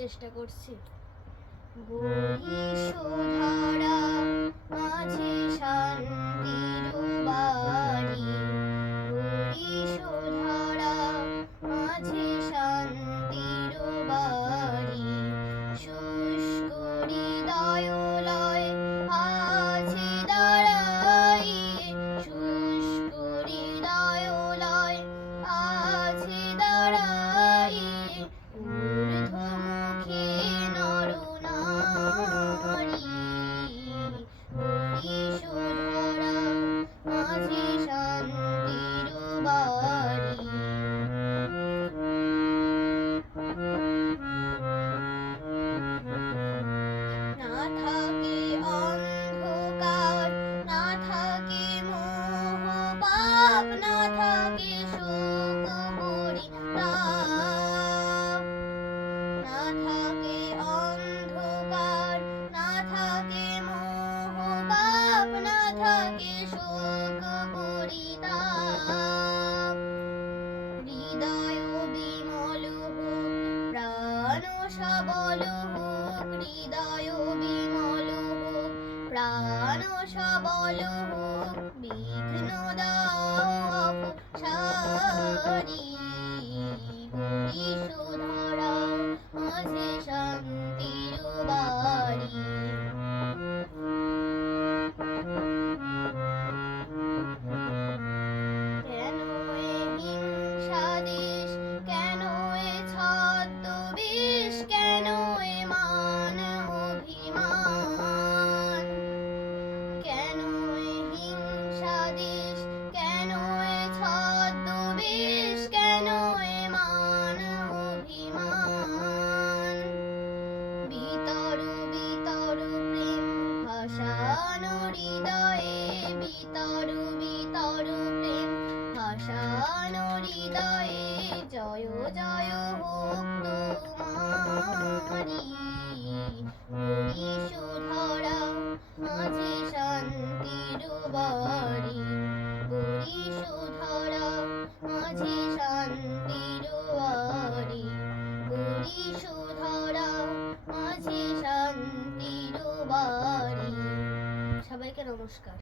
চেষ্টা করছি। বরিশধারা মাঝে শান্তির বাড়ি, বরিশধারা মাঝে শান্তির বাড়ি, শুষ্ক হৃদয় লয় আছে দাঁড়াইয়ে, শুষ্ক হৃদয় লয় আছে দাঁড়াইয়ে, ঊর্ধ্বমুখে নরনারী, বরিশধারা মাঝে শান্তির বাড়ি। না থাকে অন্ধকার, না থাকে মোহ পাপ, না থাকে শোক পরিতাপ, না থাকে অন্ধকার, না থাকে মোহ পাপ, না থাকে শোক পরিতাপ। হৃদয় বিমল হোক, প্রাণ সবল হোক, হৃদয় বিমল হোক, প্রাণ সবল হোক, বিঘ্ন দাও অপসারি, বরিশধারা মাঝে